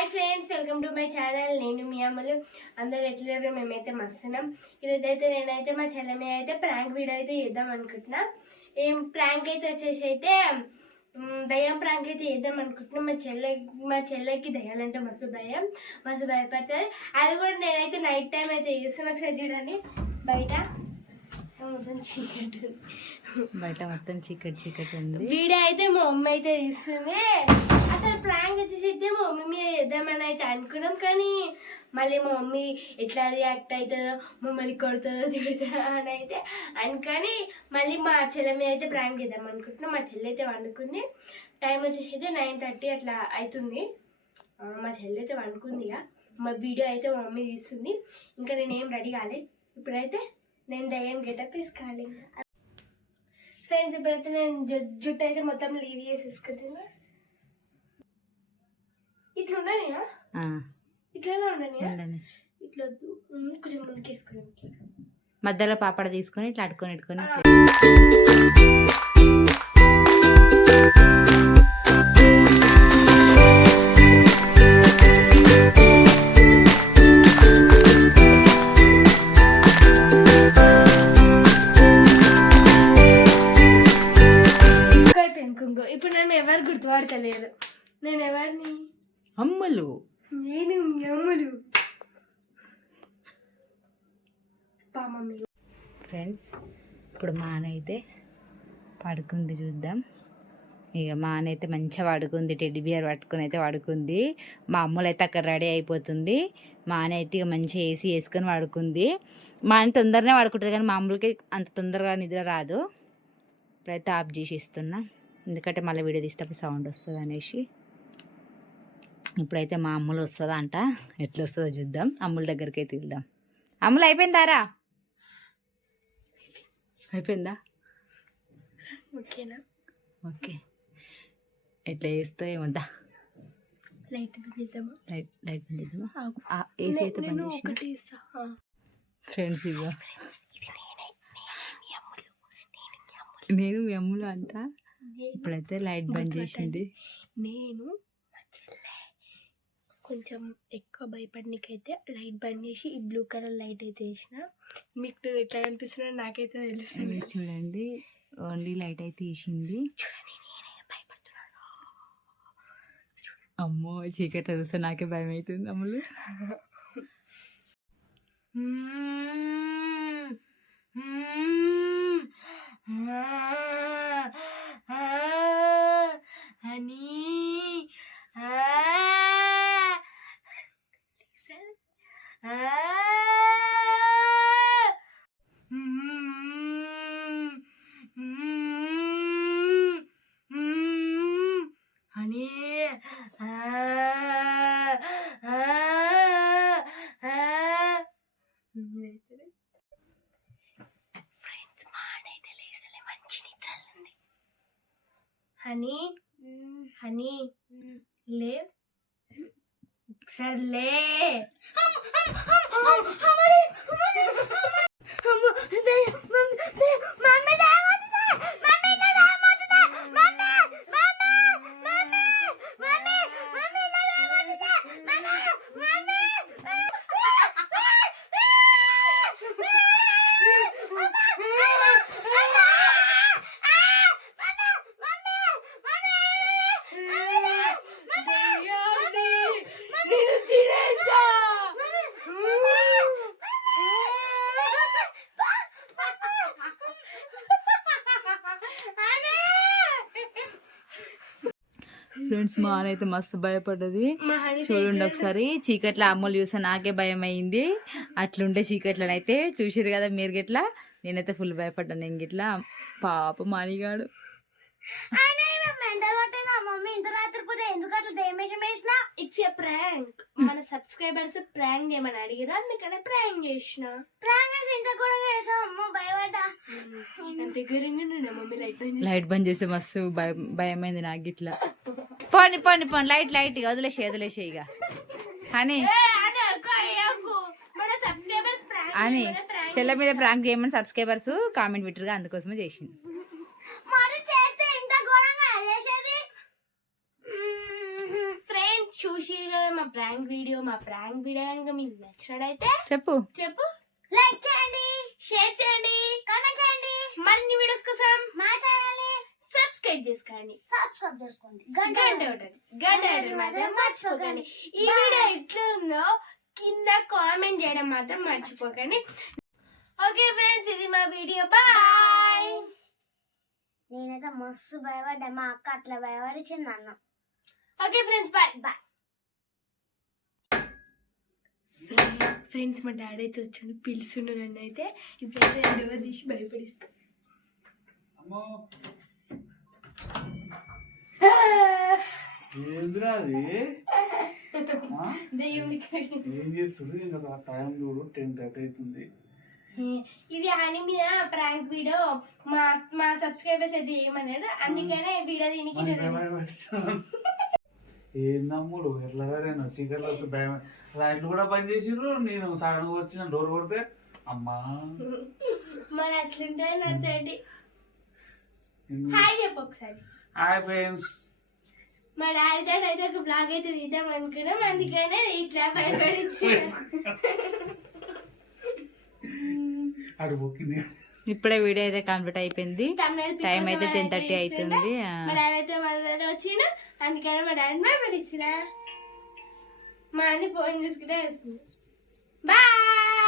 Hi friends welcome to my channel. నేను మీ అమ్మలు అందరు ఎట్లేదు మేమైతే మస్తున్నాం. ఈరోజైతే నేనైతే మా చెల్లెమి అయితే ప్రాంక్ వీడియో అయితే చేద్దాం అనుకుంటున్నా. ఏం ప్రాంక్ అయితే వచ్చేసి అయితే దయ్యం ప్రాంక్ అయితే చేద్దాం అనుకుంటున్నాం. మా చెల్లె మా చెల్లెకి దయ్యాలంటే మస్తు భయం. మస్తు భయపడుతుంది. అది కూడా నేనైతే నైట్ టైం అయితే చేస్తున్నా. ఒకసారి చూడండి. బయట. బయట మొత్తం చీకటి చీకటి ఉంది. వీడియో అయితే మా మమ్మీ అయితే తీస్తుంది. అసలు ప్రాంక్ వచ్చేసి మా మమ్మీ మీద చేద్దామని అయితే అనుకున్నాం కానీ మళ్ళీ మా మమ్మీ ఎట్లా రియాక్ట్ అవుతుందో మమ్మల్ని కొడుతుందో తిడుతుందో అని అయితే అనుకొని మళ్ళీ మా చెల్లె మీద అయితే ప్రాంక్ చేద్దాం అనుకుంటున్నాం. మా చెల్లి అయితే వండుకుంది. టైం వచ్చేసి అయితే నైన్ థర్టీ అట్లా అవుతుంది. మా చెల్లి అయితే వండుకుంది ఇక. మా వీడియో అయితే మా మమ్మీ తీస్తుంది. ఇంకా నేనేం రెడీ కాలే. ఇప్పుడైతే నేను దయ్యం గెటప్ వేసుకోవాలి. ఇంకా ఫ్రెండ్స్ ఇప్పుడైతే నేను జుట్టు అయితే మొత్తం లీవ్ చేసేసుకుంటున్నా. ఇట్లా ఉండని ఆ, ఇట్లానే ఉండని. ఇట్లా కొంచెం ముందుకు వేసుకున్నాం ఇట్లా మధ్యలో పాపడ తీసుకొని ఇట్లా అడుకొని ఇట్టుకొని అయిపోయింది కుంకో ఇప్పుడు నన్ను ఎవరు గుర్తుపడతలేరు. నేను ఎవరిని? అమ్మలు. నేను మీ అమ్ములు. ఫ్రెండ్స్ ఇప్పుడు మానైతే పడుకుంది చూద్దాం. ఇక మానైతే మంచిగా పడుకుంది టెడ్డి బియర్ పట్టుకొని అయితే పడుకుంది. మా అమ్మలు అయితే అక్కడ రెడీ అయిపోతుంది. మాన అయితే ఇక మంచిగా ఏసీ వేసుకొని పడుకుంది. మా ఆయన తొందరనే పడుకుంటుంది కానీ మా అమ్మలకి అంత తొందరగా నిద్ర రాదు. ఇప్పుడైతే ఆఫ్ చేసి ఇస్తున్నా ఎందుకంటే మళ్ళీ వీడియో తీసేటప్పుడు సౌండ్ వస్తుంది అనేసి. ఇప్పుడైతే మా అమ్ములు వస్తుందా అంట. ఎట్లా వస్తుందో చూద్దాం. అమ్ముల దగ్గరికి అయితే వెళ్దాం అమ్ములు అయిపోయిందారా? అయిపోయిందా? ఓకేనా? ఓకే. ఎట్లా చేస్తా లైట్ లైట్ లైట్. ఆ, ఏసీ అయితే. ఫ్రెండ్స్ ఇక నేను మీ అమ్ములు అంట. ఇప్పుడైతే లైట్ బంద్ చేసింది. నేను కొంచెం ఎక్కువ భయపడనికైతే లైట్ బంద్ చేసి ఈ బ్లూ కలర్ లైట్ అయితే వేసిన. మీకు ఎట్లా కనిపిస్తున్నా నాకైతే తెలుస్తుంది. చూడండి ఓన్లీ లైట్ అయితే వేసింది. అమ్మో చీకటి చూస్తే నాకే భయం అవుతుంది Ammulu hmm. honey, honey, live. सर ले हम हम हम हम हमारे हमारे हम हम मम्मी ఫ్రెండ్స్ మా అయితే మస్తు భయపడ్డది. చూడండి ఒకసారి చీకట్లో అమ్మలు చూస్తే నాకే భయం అయింది అట్లుంటే చీకట్లనైతే చూసిరు కదా మీరు గిట్లా. నేనైతే ఫుల్ భయపడ్డాను నేను గిట్లా. పాప మానిగాడు ఇట్స్ ఎ ప్రాంక్ మన సబ్స్క్రైబర్స్ ప్రాంక్ చేయమని అడిగిరా? అందుకనే ప్రాంక్ చేసిన. ప్రాంక్ చేసి ఇంత కూడా చేసాం అమ్మ భయపడ్డా. అంత ఘోరంగా ఉండే మమ్మీ లైట్ లైట్ బంద్ చేస్తే మస్తు భయం భయమైంది నాకు గిట్లా పోని పోని పోని లైట్ లైట్ ఇక వదిలేసే వదిలేసే ఇక. అని మన సబ్స్క్రైబర్స్ ప్రాంక్ అని చెల్ల మీద ప్రాంక్ చేయమని సబ్స్క్రైబర్స్ కామెంట్ పెట్టరుగా అందుకోసమే చేసింది మరి చేస్తే ఇంత ఘోరంగా చేసేది ఫ్రెండ్ చూసి కదా మా ప్రాంక్ వీడియో మా ప్రాంక్ వీడియో కనుక మీకు నచ్చినట్టయితే చెప్పు. చెప్పు. లైక్ చేయండి షేర్ చేయండి కామెంట్ చేయండి. మరిన్ని వీడియోస్ కోసం మా ఛానల్ సబ్స్క్రైబ్ చేసుకోండి. సబ్స్క్రైబ్ చేసుకోండి. గంట కొట్టండి గంట మాత్రం మర్చిపోకండి. ఈ వీడియో ఎట్లా ఉందో కింద కామెంట్ చేయడం మాత్రం మర్చిపోకండి. ఓకే ఫ్రెండ్స్ ఇది మా వీడియో బాయ్ నేనైతే మస్తు భయపడ్డా. మా అక్క అట్లా భయపడిచ్చింది నన్ను. Okay friends bye bye friends మా డాడీ అయితే వచ్చాడు పిలుస్తుండు నన్ను అయితే. ఇప్పుడైతే డోర్ తీసి భయపడిస్తా. ఏందిరా అది? ఆ? దెయ్యం లెక్క. ఏం చేస్తుంది ఇంకా టైం చూడు టెన్ థర్టీ అవుతుంది ఇది హనీ మీద ప్రాంక్ వీడియో. మా మా సబ్స్క్రైబర్స్ అయితే ఏమన్నారు అందుకనే ఈ వీడియో దీనికి. ఏందమ్ముడు? ఎట్లా నేను చీకట్లో వస్తే భయం. లైట్లు కూడా బంద్ చేసిర్రు. నేను సగం వచ్చిన డోర్ కొడితే అమ్మా. మరి అట్లుంటుంది నా తోటి. ఎందుకు? హాయ్ చెప్పు ఒకసారి. Hi friends. మా డాడీ అయితే ఒక బ్లాగ్ అయితే తీద్దాం అనుకున్నాం. అందుకనే ఇట్లా భయపడించి ఇప్పుడే వీడియో అయితే కంప్లీట్ అయిపోయింది. టైం అయితే టెన్ థర్టీ అవుతుంది. మా డాడీ అయితే మా వచ్చిన అందుకని మా డాడీ భయపడించిన మా అన్ని ఫోన్ చూసుకుంటే బాయ్